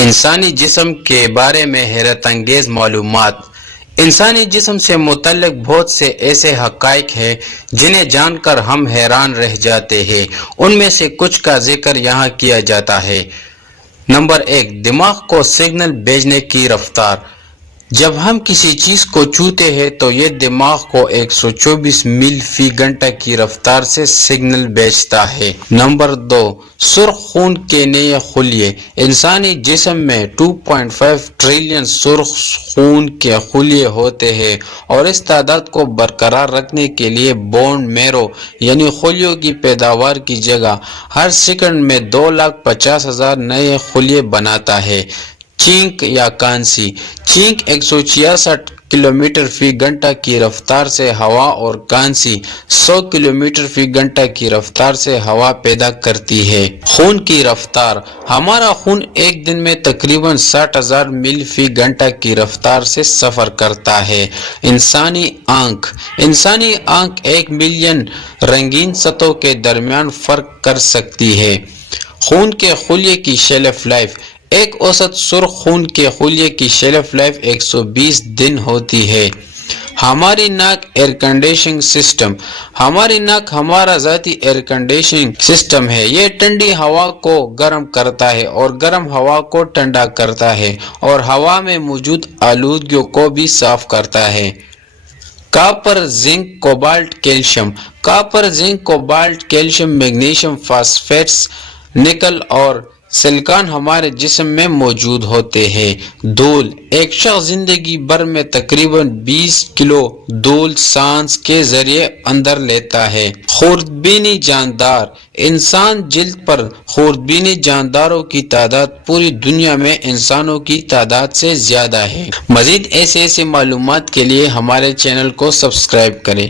انسانی جسم کے بارے میں حیرت انگیز معلومات۔ انسانی جسم سے متعلق بہت سے ایسے حقائق ہیں جنہیں جان کر ہم حیران رہ جاتے ہیں۔ ان میں سے کچھ کا ذکر یہاں کیا جاتا ہے۔ نمبر 1، دماغ کو سگنل بھیجنے کی رفتار۔ جب ہم کسی چیز کو چھوتے ہیں تو یہ دماغ کو 124 میل فی گھنٹہ کی رفتار سے سگنل بھیجتا ہے۔ نمبر 2، سرخ خون کے نئے خلیے۔ انسانی جسم میں 2.5 ٹریلین سرخ خون کے خلیے ہوتے ہیں اور اس تعداد کو برقرار رکھنے کے لیے بون میرو یعنی خلیوں کی پیداوار کی جگہ ہر سیکنڈ میں 250,000 نئے خلیے بناتا ہے۔ چینک یا کانسی۔ چینک 166 کلومیٹر فی گھنٹہ کی رفتار سے ہوا اور کانسی 100 کلومیٹر فی گھنٹہ کی رفتار سے ہوا پیدا کرتی ہے۔ خون کی رفتار۔ ہمارا خون ایک دن میں تقریباً 60,000 میل فی گھنٹہ کی رفتار سے سفر کرتا ہے۔ انسانی آنکھ۔ انسانی آنکھ 1 ملین رنگین سطحوں کے درمیان فرق کر سکتی ہے۔ خون کے خلیے کی شیلف لائف۔ ایک اوسط سرخ خون کے خلیے کی شیلف لائف 120 دن ہوتی ہے۔ ہماری ناک ایئر کنڈیشننگ سسٹم۔ ہماری ناک ہمارا ذاتی ایئر کنڈیشننگ سسٹم ہے۔ یہ ٹھنڈی ہوا کو گرم کرتا ہے اور گرم ہوا کو ٹھنڈا کرتا ہے اور ہوا میں موجود آلودگیوں کو بھی صاف کرتا ہے۔ Copper, zinc, cobalt, calcium. Copper, zinc, cobalt, calcium, magnesium, phosphates, nickel اور سلیکان ہمارے جسم میں موجود ہوتے ہیں۔ دھول۔ ایک شخص زندگی بھر میں تقریباً 20 کلو دھول سانس کے ذریعے اندر لیتا ہے۔ خوردبینی جاندار۔ انسان جلد پر خوردبینی جانداروں کی تعداد پوری دنیا میں انسانوں کی تعداد سے زیادہ ہے۔ مزید ایسے معلومات کے لیے ہمارے چینل کو سبسکرائب کریں۔